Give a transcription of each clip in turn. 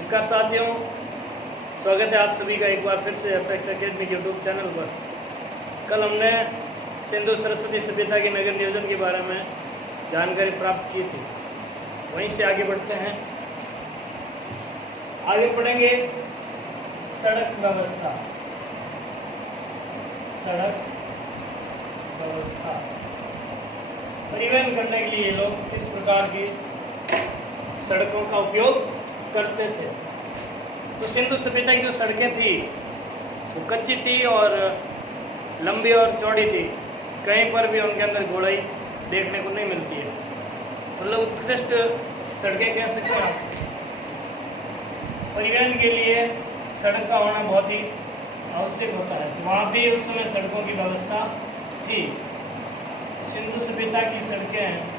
नमस्कार साथियों, स्वागत है आप सभी का एक बार फिर से अपेक्स एकेडमी के यूट्यूब चैनल पर। कल हमने सिंधु सरस्वती सभ्यता के नगर नियोजन के बारे में जानकारी प्राप्त की थी। वहीं से आगे बढ़ते हैं। आगे पढ़ेंगे सड़क व्यवस्था। सड़क व्यवस्था परिवहन करने के लिए लोग किस प्रकार की सड़कों का उपयोग करते थे। तो सिंधु सभ्यता की जो सड़कें थी वो कच्ची थी और लंबी और चौड़ी थी। कहीं पर भी उनके अंदर गोलाई देखने को नहीं मिलती है। मतलब उत्कृष्ट सड़कें कह सकते हैं आप। परिवहन के लिए सड़क का होना बहुत ही आवश्यक होता है। तो वहाँ भी उस समय सड़कों की व्यवस्था थी। सिंधु सभ्यता की सड़कें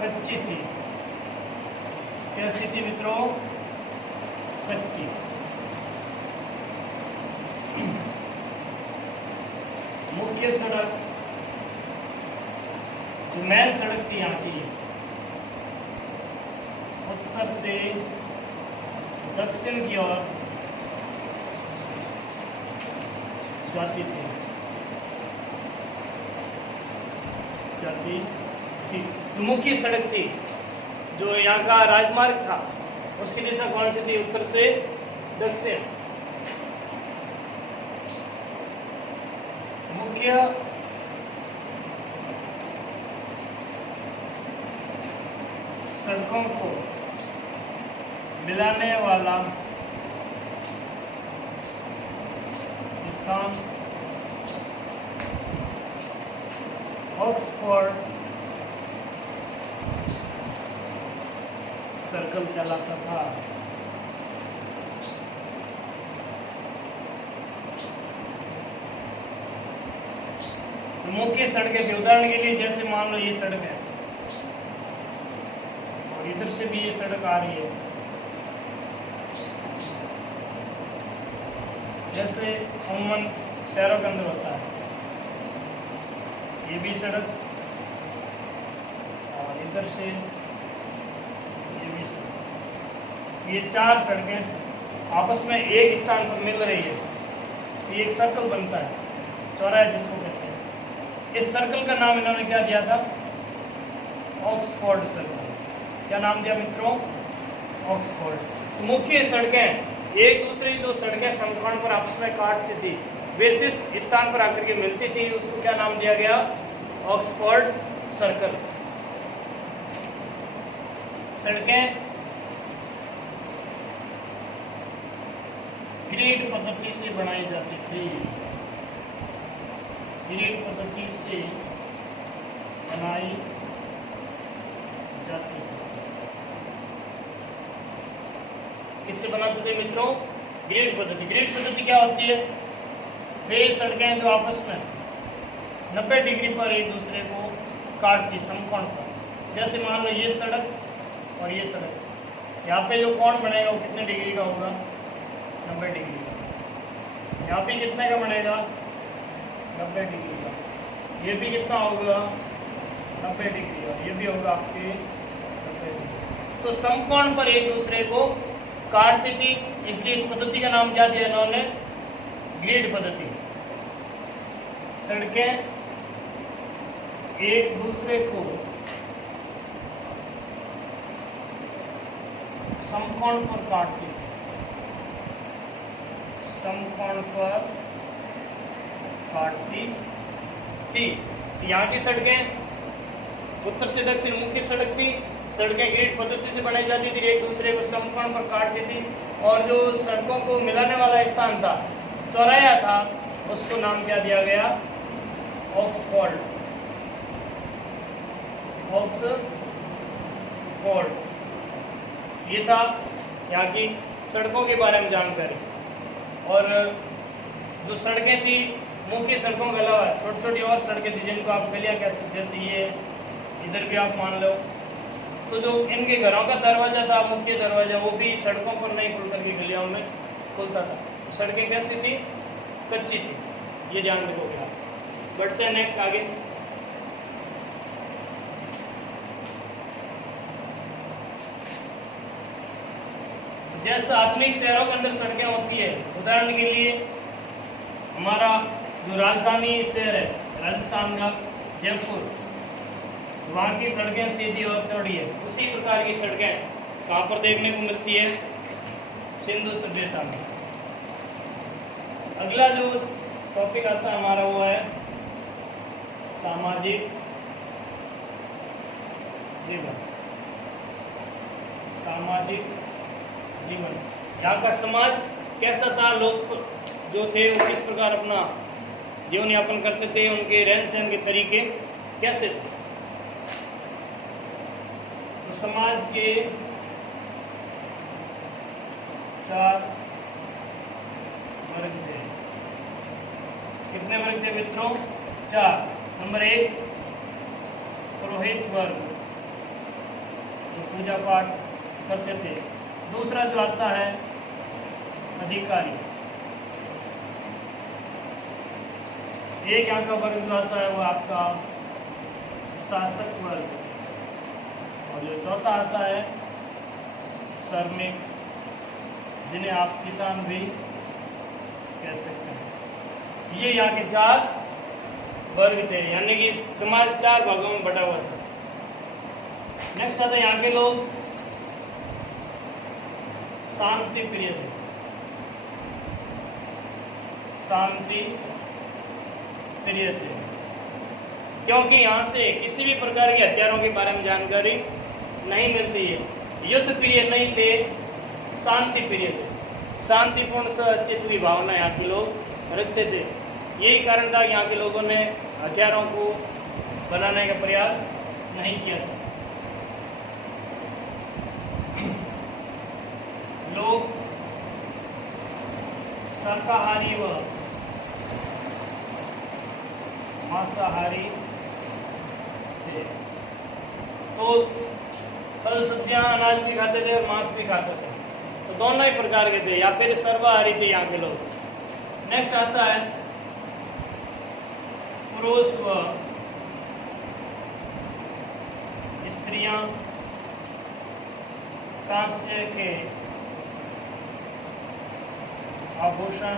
कच्ची थी। कैसी थी मित्रों? कच्ची। मुख्य सड़क जो मेन सड़क थी यहाँ की, उत्तर से दक्षिण की ओर जाती थी। मुख्य सड़क थी जो यहाँ का राजमार्ग था, उसकी दिशा कौन सी थी? उत्तर से दक्षिण। मुख्य सड़कों को मिलाने वाला स्थान ऑक्सफोर्ड सर्कल कहलाता था। मुख्य सड़कें थी। उदाहरण के लिए जैसे मान लो ये सड़क है और इधर से भी ये सड़क आ रही है। जैसे अमूमन शहरों के अंदर होता है, ये भी सड़क और इधर से ये चार सड़कें आपस में एक स्थान पर मिल रही है। ये एक सर्कल बनता है, चौराहा जिसको कहते हैं। इस सर्कल का नाम इन्होंने क्या दिया था? Oxford circle. क्या नाम दिया मित्रों? ऑक्सफोर्ड। मुख्य सड़कें एक दूसरी जो सड़कें समकोण पर आपस में काटती थी, वे जिस स्थान पर आकर के मिलती थी, उसको क्या नाम दिया गया? Oxford circle. सड़कें ग्रिड पद्धति से बनाई जाती थी। ग्रिड पद्धति से बनाई जाती थी। किससे बनाते थे मित्रों? ग्रिड पद्धति। ग्रिड पद्धति क्या होती है? वे सड़कें जो आपस में 90 डिग्री पर एक दूसरे को काटती, समकोण पर। जैसे मान लो ये सड़क और ये सड़क, यहाँ पे जो कोण बनेगा वो कितने डिग्री का होगा? 90 डिग्री का। यहाँ पे कितने का बनेगा? 90 डिग्री का। ये भी कितना होगा? 90 डिग्री का। ये भी होगा आपके 90 डिग्री। तो समकोण पर एक दूसरे को काटती थी, इसलिए इस पद्धति का नाम क्या दिया इन्होंने? ग्रिड पद्धति। सड़कें एक दूसरे को समकोण पर काटती थी। समकोण पर काटती थी। यहाँ की सड़कें उत्तर से दक्षिण मुख्य सड़क थी। सड़कें ग्रिड पद्धति से बनाई जाती थी, एक दूसरे को समकोण पर काटती थी। और जो सड़कों को मिलाने वाला स्थान था, चौराहा था, उसको नाम क्या दिया गया? ऑक्सफोर्ड। ऑक्सफोर्ड। ये था यहाँ की सड़कों के बारे में जानकारी। और जो सड़कें थी, मुख्य सड़कों के अलावा छोटी छोटी और सड़कें थी जिनको आप गलियाँ कह सकते। जैसे ये इधर भी आप मान लो, तो जो इनके घरों का दरवाजा था, मुख्य दरवाजा, वो भी सड़कों पर नहीं खुल करके गलियों में खुलता था। तो सड़कें कैसी थी? कच्ची थी। ये ध्यान रखोगे आप। बढ़ते हैं नेक्स्ट आगे। जैसे आधुनिक शहरों के अंदर सड़कें होती है, उदाहरण के लिए हमारा जो राजधानी शहर है राजस्थान का जयपुर, वहाँ की सड़कें सीधी और चौड़ी है। उसी प्रकार की सड़कें कहाँ पर देखने को मिलती है? सिंधु सभ्यता में। अगला जो टॉपिक आता है हमारा वो है सामाजिक जीवन। सामाजिक जीवन, यहाँ का समाज कैसा था, लोग जो थे वो किस प्रकार अपना जीवन यापन करते थे, उनके रहन सहन के तरीके कैसे थे। तो समाज के 4 वर्ग थे। कितने वर्ग थे मित्रों? 4। नंबर 1 पुरोहित वर्ग, जो पूजा पाठ करते थे। दूसरा जो आता है अधिकारी। एक यहाँ का वर्ग जो आता है वो आपका शासक वर्ग, और जो चौथा आता है श्रमिक, जिन्हें आप किसान भी कह सकते हैं। ये यहाँ के 4 वर्ग थे, यानी कि समाज 4 भागों में बटा हुआ था। नेक्स्ट आता है यहाँ के लोग शांति प्रिय थे। शांति प्रिय थे क्योंकि यहाँ से किसी भी प्रकार के हथियारों के बारे में जानकारी नहीं मिलती है। युद्ध प्रिय नहीं थे, शांति प्रिय थे। शांतिपूर्ण सह अस्तित्व की भावना यहाँ के लोग रखते थे। यही कारण था यहाँ के लोगों ने हथियारों को बनाने का प्रयास नहीं किया था। लोग शाकाहारी व मांसाहारी थे। तो फल सब्जियां अनाज भी खाते थे और मांस भी खाते थे, तो दोनों ही प्रकार के थे, या फिर सर्वाहारी थे यहाँ के लोग। नेक्स्ट आता है पुरुष व स्त्रियां कांस्य के आभूषण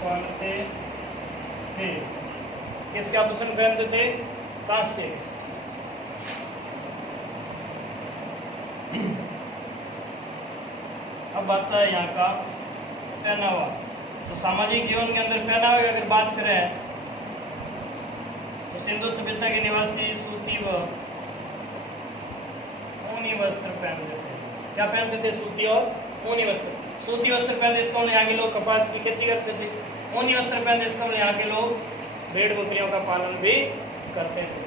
पहनते थे। किसके आभूषण पहनते थे? कांस्य। अब आता है यहाँ का पहनावा। तो सामाजिक जीवन के अंदर पहनावे की अगर बात करें तो सिंधु सभ्यता के निवासी सूती व ऊनी वस्त्र पहनते थे। क्या पहनते थे? सूती और ऊनी वस्त्र। सूती वस्त्र पहनते इसका यहाँ के लोग कपास की खेती करते थे। ऊनी वस्त्र पहनते इसका यहाँ के लोग भेड़ बकरियों का पालन भी करते थे।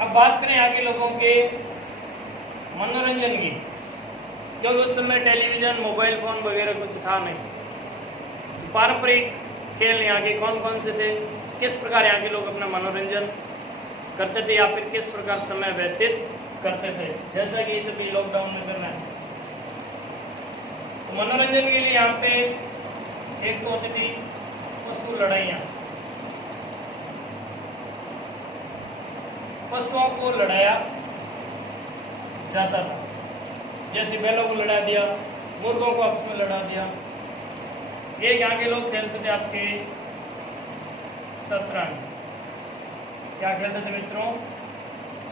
अब बात करें यहाँ के लोगों के मनोरंजन की, क्योंकि उस समय टेलीविजन मोबाइल फोन वगैरह कुछ था नहीं। तो पारंपरिक खेल यहाँ के कौन कौन से थे, किस प्रकार यहाँ के लोग अपना मनोरंजन करते थे या फिर किस प्रकार समय व्यतीत करते थे, जैसा कि इसे भी लॉकडाउन में करना है। तो मनोरंजन के लिए यहाँ पे एक तो होती थी पशु लड़ाइयाँ। पशुओं को लड़ाया जाता था, जैसे बैलों को लड़ा दिया, मुर्गों को आपस में लड़ा दिया। ये यहाँ के लोग खेलते थे आपके शतरंज। क्या खेलते थे मित्रों?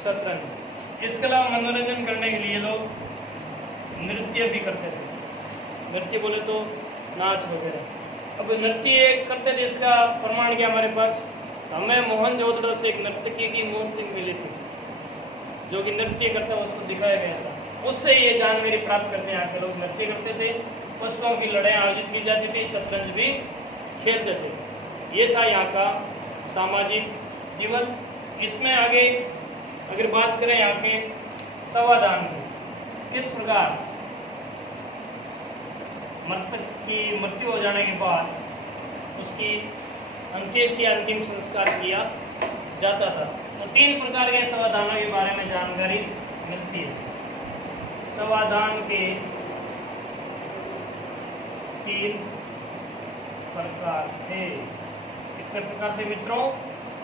शतरंज। इसके अलावा मनोरंजन करने के लिए लोग नृत्य भी करते थे। नृत्य बोले तो नाच वगैरह। अब नृत्य करते थे, इसका प्रमाण क्या हमारे पास? हमें मोहनजोदड़ो से एक नर्तकी की मूर्ति मिली थी जो कि नृत्य करता है, उसको दिखाया गया था। उससे ये जानकारी प्राप्त करते हैं यहाँ के लोग नृत्य करते थे, पशुओं की लड़ाइयाँ आयोजित की जाती थी, शतरंज भी खेलते थे। ये था यहाँ का सामाजिक जीवन। इसमें आगे अगर बात करें यहाँ के सवादान की, किस प्रकार मृतक की मृत्यु हो जाने के बाद उसकी अंत्येष्टि या अंतिम संस्कार किया जाता था। तो 3 प्रकार के सवादानों के बारे में जानकारी मिलती है। सवादान के 3 प्रकार थे। कितने प्रकार थे मित्रों?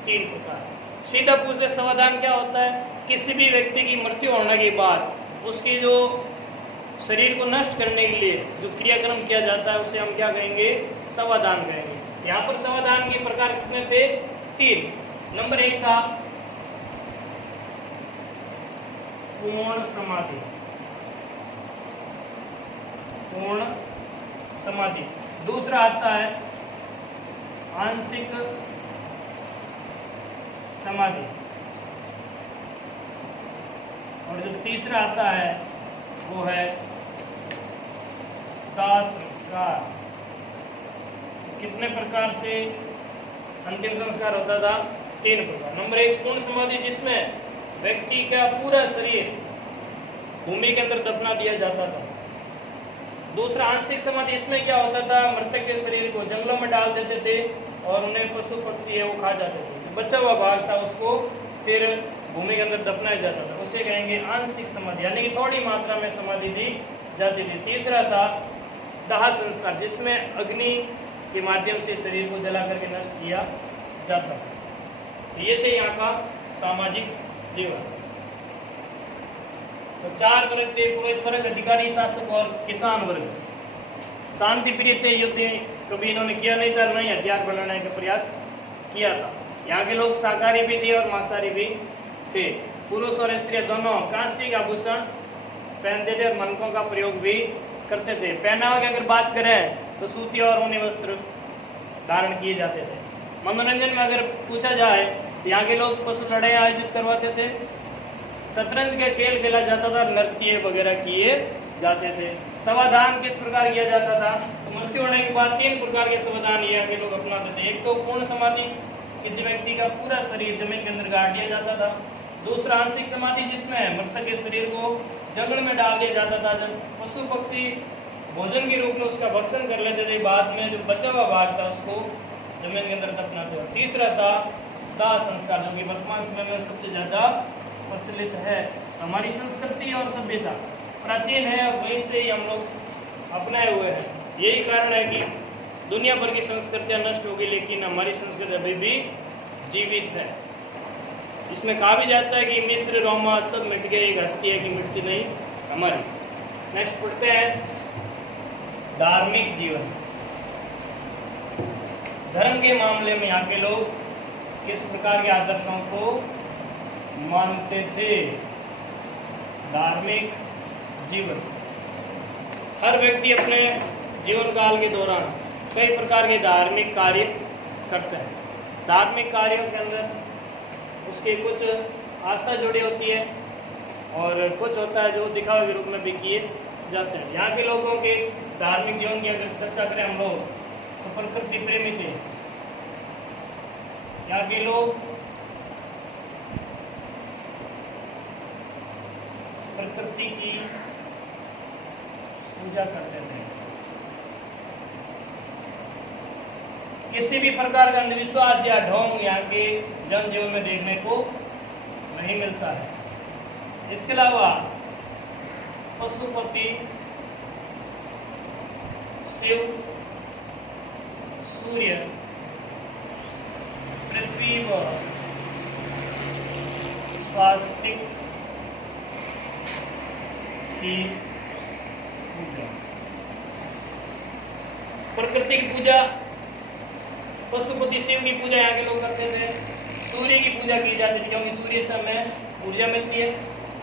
3 प्रकार। सीधा पूछ ले समाधान क्या होता है? किसी भी व्यक्ति की मृत्यु होने के बाद उसकी जो शरीर को नष्ट करने के लिए जो क्रियाक्रम किया जाता है उसे हम क्या कहेंगे? समाधान कहेंगे। यहाँ पर समाधान के प्रकार कितने थे? 3। नंबर 1 था पूर्ण समाधि। पूर्ण समाधि। दूसरा आता है आंशिक समाधि। और जो तीसरा आता है वो है दाह संस्कार। कितने प्रकार से अंतिम संस्कार होता था? 3 प्रकार। नंबर 1 पूर्ण समाधि, जिसमें व्यक्ति का पूरा शरीर भूमि के अंदर दफना दिया जाता था। दूसरा आंशिक समाधि, इसमें क्या होता था? मृतक के शरीर को जंगलों में डाल देते थे और उन्हें पशु पक्षी है वो खा जाते थे। जो बचा हुआ भाग था उसको फिर भूमि के अंदर दफनाया जाता था, उसे कहेंगे आंशिक समाधि, यानी कि थोड़ी मात्रा में समाधि दी जाती थी। तीसरा था दाह संस्कार, जिसमें अग्नि के माध्यम से शरीर को जला करके नष्ट किया जाता था। ये थे यहाँ का सामाजिक जीवन। तो 4 वर्ग थे: पुरोहित वर्ग, अधिकारी, शासक और किसान वर्ग। शांति प्रिय थे, युद्ध कभी इन्होंने किया नहीं था, नहीं हथियार बनाने का प्रयास किया था। यहाँ के लोग शाकाहारी भी थे और मांसाहारी भी थे। पुरुष और स्त्रियां दोनों कांस्य के आभूषण पहनते थे और मनकों का प्रयोग भी करते थे। पहनावा की अगर बात करें तो सूती और ऊनी वस्त्र धारण किए जाते थे। मनोरंजन में अगर पूछा जाए तो यहाँ के लोग पशु लड़ाई आयोजित करवाते थे, शतरंज का खेल खेला जाता था, नृत्य वगैरह किए जाते थे। समाधान किस प्रकार किया जाता था? तो मृत्यु होने के बाद 3 प्रकार के समाधान यहाँ के लोग अपनाते थे। एक तो पूर्ण समाधि, किसी व्यक्ति का पूरा शरीर जमीन के अंदर गाड़ दिया जाता था। दूसरा आंशिक समाधि, जिसमें मृतक के शरीर को जंगल में डाल दिया जाता था, जब पशु पक्षी भोजन के रूप में उसका भक्षण कर लेते थे, बाद में जो बचा हुआ भाग था उसको जमीन के अंदर दफनाते थे। तीसरा था दाह संस्कार, जो कि वर्तमान समय में सबसे ज्यादा प्रचलित है। हमारी संस्कृति और सभ्यता प्राचीन है और वहीं से ही हम लोग अपनाए हुए हैं। यही कारण है कि दुनिया भर की संस्कृतियां नष्ट हो गई, लेकिन हमारी संस्कृति अभी भी जीवित है। इसमें कहा भी जाता है कि मिस्र, रोमा सब मिट गए, एक हस्ती है कि मिटती नहीं हमारी। नेक्स्ट पढ़ते हैं धार्मिक जीवन। धर्म के मामले में यहाँ के लोग किस प्रकार के आदर्शों को मानते थे? धार्मिक जीवन। हर व्यक्ति अपने जीवन काल के दौरान कई प्रकार के धार्मिक कार्य करते हैं। धार्मिक कार्यों के अंदर उसके कुछ आस्था जुड़ी होती है और कुछ होता है जो दिखावे के रूप में भी किए जाते हैं। यहाँ के लोगों के धार्मिक जीवन की अगर चर्चा करें हम लोग तो प्रकृति प्रेमी थे। यहाँ के लोग प्रकृति की पूजा करते थे। किसी भी प्रकार का अंधविश्वास या ढोंग यहाँ के जनजीवन में देखने को नहीं मिलता है। इसके अलावा पशुपति, शिव, सूर्य, पृथ्वी व स्वास्तिक की पूजा। प्रकृति की पूजा, पशुपति शिव की पूजा यहाँ के लोग करते थे। सूर्य की पूजा की जाती थी क्योंकि सूर्य से हमें ऊर्जा मिलती है।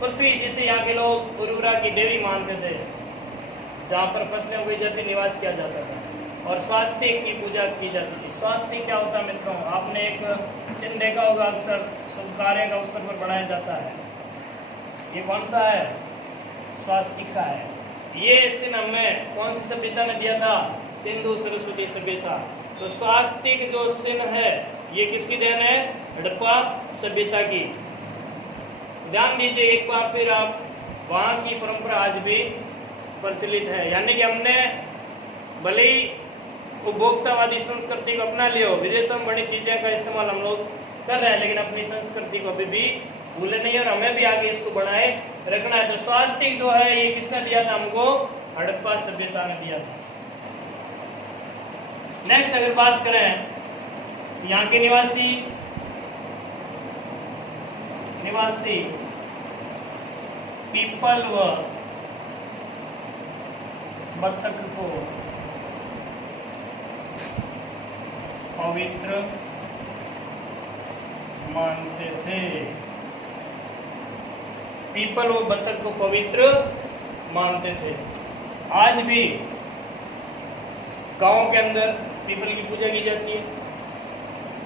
पृथ्वी, जिसे यहाँ के लोग उर्वरा की देवी मानते थे, जहाँ पर फसलें उगाई जाती, निवास किया जाता था। और स्वास्थ्य की पूजा की जाती थी। स्वास्थ्य क्या होता है मित्रों? आपने एक चिन्ह देखा होगा, अक्सर शुभ कार्य का अवसर पर बनाया जाता है। ये कौन सा है? स्वास्तिक का है। ये चिन्ह हमें कौन सी सभ्यता ने दिया था? सिंधु सरस्वती सभ्यता। तो स्वास्तिक जो चिन्ह है ये किसकी देन है? हड़प्पा सभ्यता की। ध्यान दीजिए एक बार फिर, आप वहाँ की परंपरा आज भी प्रचलित है। यानी कि हमने भले ही उपभोक्तावादी संस्कृति को अपना लियो, विदेशों में बड़ी चीजें का इस्तेमाल हम लोग कर रहे हैं, लेकिन अपनी संस्कृति को अभी भी भूले नहीं और हमें भी आगे इसको बढ़ाए रखना है। तो स्वास्तिक जो है ये किसने दिया था हमको? हड़प्पा सभ्यता ने दिया था। नेक्स्ट अगर बात करें यहाँ के निवासी निवासी पीपल व बत्तख को पवित्र मानते थे। पीपल व बत्तख को पवित्र मानते थे। आज भी गांव के अंदर पीपल की पूजा की जाती है।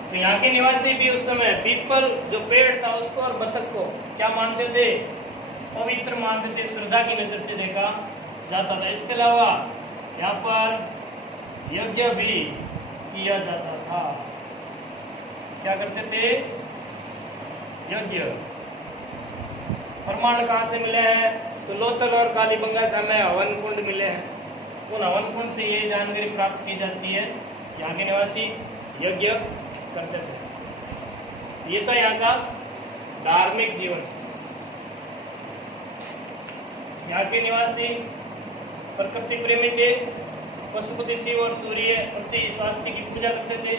तो यहाँ के निवासी भी उस समय पीपल जो पेड़ था उसको और बत्तख को क्या मानते थे? पवित्र मानते थे, श्रद्धा की नजर से देखा जाता था। इसके अलावा यहाँ पर यज्ञ भी किया जाता था। क्या करते थे? यज्ञ। प्रमाण कहाँ से मिले हैं? तो लोथल और कालीबंगा से हमें हवन कुंड मिले हैं। उन हवन कुंड से ये जानकारी प्राप्त की जाती है, यहाँ के निवासी यज्ञ करते थे। ये तो यहाँ का धार्मिक जीवन। यहाँ के निवासी प्रकृति प्रेमी थे, पशुपति शिव और सूर्य प्रति स्वास्थ्य की पूजा करते थे।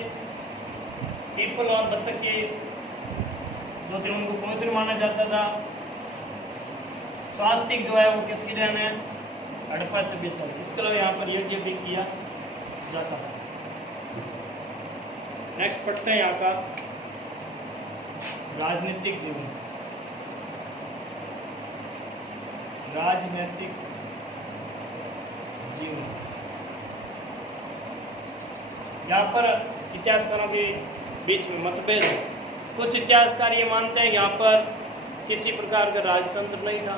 पीपल और बत्तख के जो थे उनको पवित्र माना जाता था। स्वास्तिक जो है वो किसकी देन है? हड़प्पा सभ्यता। इसके अलावा यहाँ पर यज्ञ भी किया जाता है। नेक्स्ट पढ़ते हैं यहाँ का राजनीतिक जीवन। राजनीतिक जीवन, यहाँ पर इतिहासकारों के बीच में मतभेद है। कुछ इतिहासकार ये मानते हैं यहाँ पर किसी प्रकार का राजतंत्र नहीं था,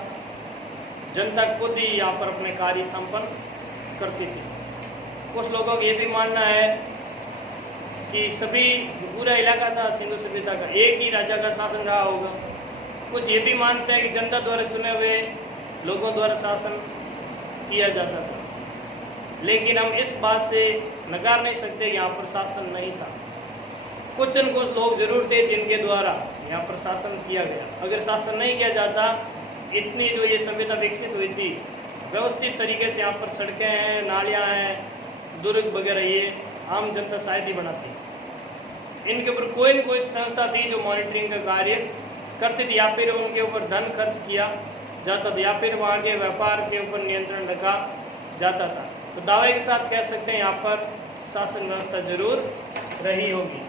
जनता खुद ही यहाँ पर अपने कार्य संपन्न करती थी। कुछ लोगों का ये भी मानना है कि सभी जो पूरा इलाका था सिंधु सभ्यता का एक ही राजा का शासन रहा होगा। कुछ ये भी मानते हैं कि जनता द्वारा चुने हुए लोगों द्वारा शासन किया जाता था। लेकिन हम इस बात से नकार नहीं सकते यहाँ पर शासन नहीं था। कुछ न कुछ लोग जरूर थे जिनके द्वारा यहाँ पर शासन किया गया। अगर शासन नहीं किया जाता, इतनी जो ये सभ्यता विकसित हुई थी, व्यवस्थित तरीके से यहाँ पर सड़कें हैं, नालियाँ हैं, दुर्ग वगैरह, ये आम जनता शायद ही बनाती। इनके ऊपर कोई न कोई संस्था थी जो मॉनिटरिंग का कार्य करती थी, या फिर उनके ऊपर धन खर्च किया जाता था, या फिर वहाँ के व्यापार के ऊपर नियंत्रण रखा जाता था। तो दावे के साथ कह सकते हैं यहाँ पर शासन व्यवस्था जरूर रही होगी।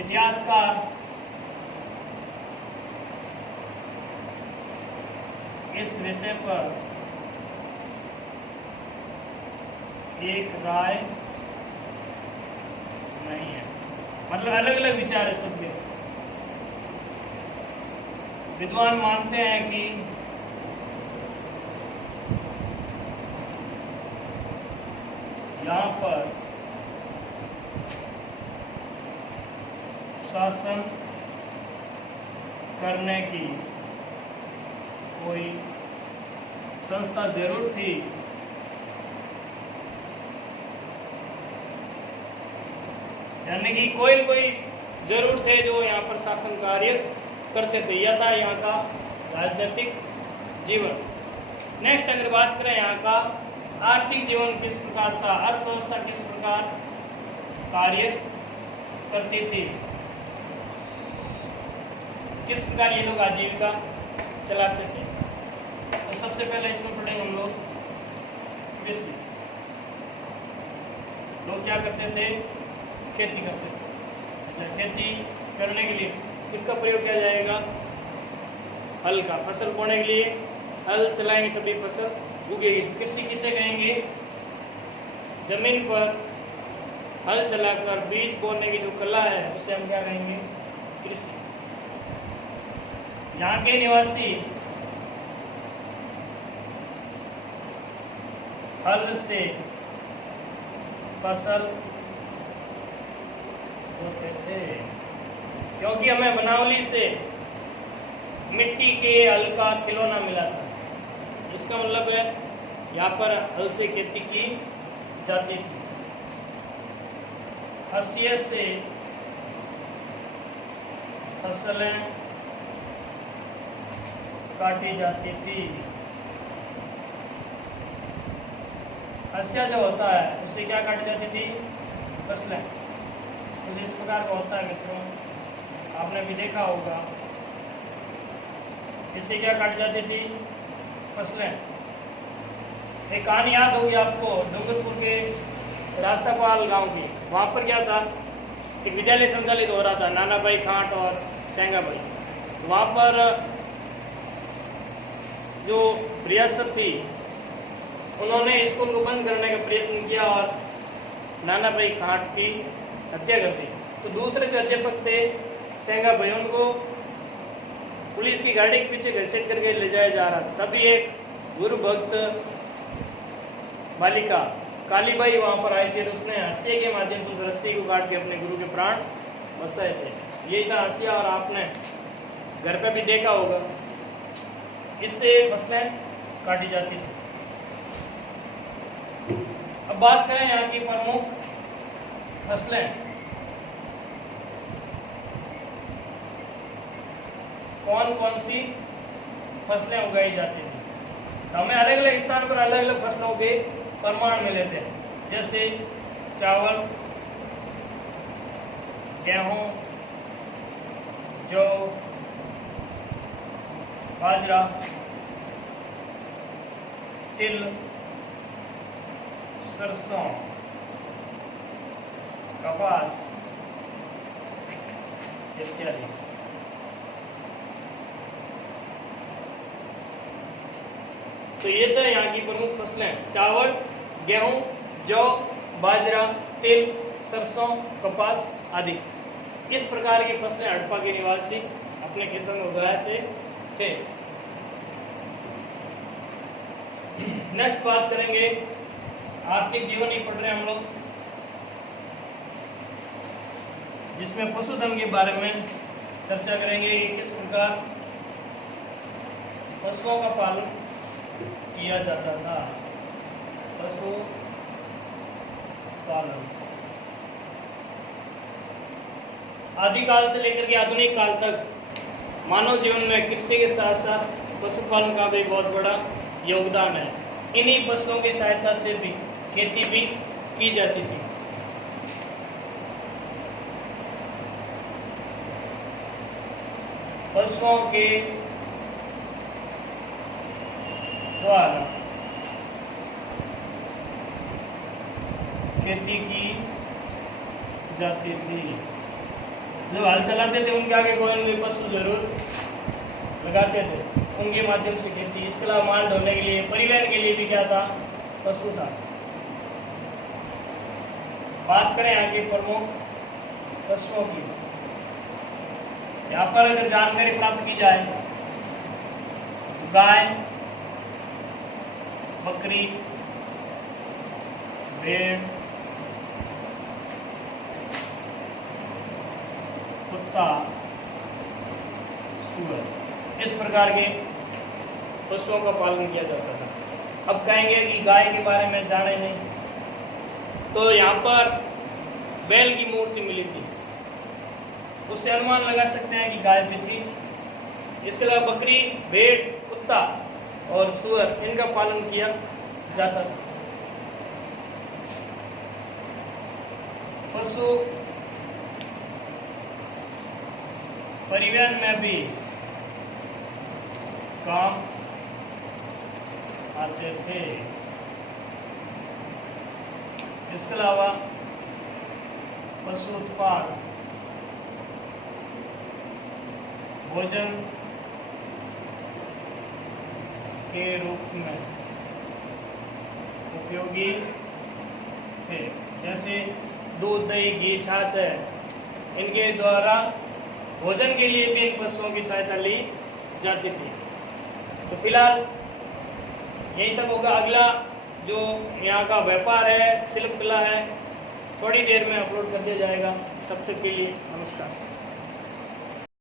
इतिहासकार इस विषय पर एक राय नहीं है, मतलब अलग अलग विचार है सबके। विद्वान मानते हैं कि यहाँ पर शासन करने की कोई संस्था जरूर थी, यानी कि कोई न कोई जरूर थे जो यहाँ पर शासन कार्य करते थे। यह था यहाँ का राजनीतिक जीवन। नेक्स्ट अगर बात करें यहाँ का आर्थिक जीवन किस प्रकार था, अर्थव्यवस्था किस प्रकार कार्य करती थी, किस प्रकार ये लोग आजीविका चलाते थे। तो सबसे पहले इसमें पढ़ेंगे हम लोग कृषि। लोग क्या करते थे? खेती करते थे। अच्छा, खेती करने के लिए किसका प्रयोग किया जाएगा? हल का। फसल बोने के लिए हल चलाएंगे तभी फसल उगेगी। कृषि किसे कहेंगे? जमीन पर हल चलाकर बीज बोने की जो कला है उसे हम क्या कहेंगे? कृषि। यहाँ के निवासी हल से फसल होते थे, क्योंकि हमें बनावली से मिट्टी के हल का खिलौना मिला था। इसका मतलब है यहाँ पर हल से खेती की जाती थी। हंसिया से फसलें काटी जाती थी। हंसिया जो होता है उससे क्या काटी जाती थी? फसलें। कुछ इस प्रकार का होता है मित्रों, आपने भी देखा होगा। इससे क्या काट जाती थी? फसलें। एक कहानी याद होगी आपको डूंगरपुर के रास्तापाल गांव की। वहाँ पर क्या था, एक विद्यालय संचालित हो रहा था, नाना भाई खाट और सेंगा भाई। तो वहाँ पर जो रियासत थी उन्होंने स्कूल को बंद करने का प्रयत्न किया और नाना भाई खाट की हत्या कर दी। तो दूसरे जो अध्यापक थे सेंगा भाई, उनको पुलिस की गाड़ी के पीछे घसीट करके ले जाया जा रहा था। तभी एक गुरु भक्त बालिका कालीबाई वहाँ पर आई थी और उसने हंसिया के माध्यम से उस रस्सी को काट के अपने गुरु के प्राण बचाए थे। यही था हंसिया, और आपने घर पे भी देखा होगा, इससे फसलें काटी जाती थी। अब बात करें यहाँ की प्रमुख फसलें, कौन कौन सी फसलें उगाई जाती थी। तो हमें अलग अलग स्थान पर अलग अलग फसलों के प्रमाण मिले थे, जैसे चावल, गेहूं, जौ, बाजरा, तिल, सरसों, कपास इत्यादि। तो ये तो यहाँ की प्रमुख फसलें, चावल, गेहूं, जौ, बाजरा, तिल, सरसों, कपास आदि। इस प्रकार की फसलें हड़प्पा के निवासी अपने खेतों में उगाते थे। नेक्स्ट बात करेंगे, आर्थिक जीवन ही पढ़ रहे हैं हम लोग, जिसमें पशुधन के बारे में चर्चा करेंगे कि किस प्रकार पशुओं का पालन किया जाता था। पशु पालन आदिकाल से लेकर के आधुनिक काल तक मानव जीवन में कृषि के साथ साथ पशुपालन का भी बहुत बड़ा योगदान है। इन्हीं पशुओं की सहायता से भी खेती भी की जाती थी। पशुओं के द्वारा खेती की जाती थी। जो हल चलाते थे उनके आगे कोई न कोई पशु जरूर लगाते थे, उनके माध्यम से खेती। इसके अलावा माल ढोने के लिए, परिवहन के लिए भी क्या था? पशु था। बात करें यहाँ के प्रमुख पशुओं की, यहाँ पर अगर जानकारी प्राप्त की जाए तो गाय, बकरी, भेड़, कुत्ता, सूअर, इस प्रकार के पशुओं का पालन किया जाता था। अब कहेंगे कि गाय के बारे में जाने नहीं, तो यहाँ पर बैल की मूर्ति मिली थी, उससे अनुमान लगा सकते हैं कि गाय भी थी। इसके अलावा बकरी, भेड़, कुत्ता और सूअर, इनका पालन किया जाता था। पशु परिवहन में भी काम आते थे। इसके अलावा पशु उत्पाद भोजन के रूप में उपयोगी थे, जैसे दूध, दही, घी, छाछ है, इनके द्वारा भोजन के लिए भी इन पशुओं की सहायता ली जाती थी। तो फिलहाल यहीं तक होगा। अगला जो यहाँ का व्यापार है, शिल्प कला है, थोड़ी देर में अपलोड कर दिया जाएगा। तब तक के लिए नमस्कार।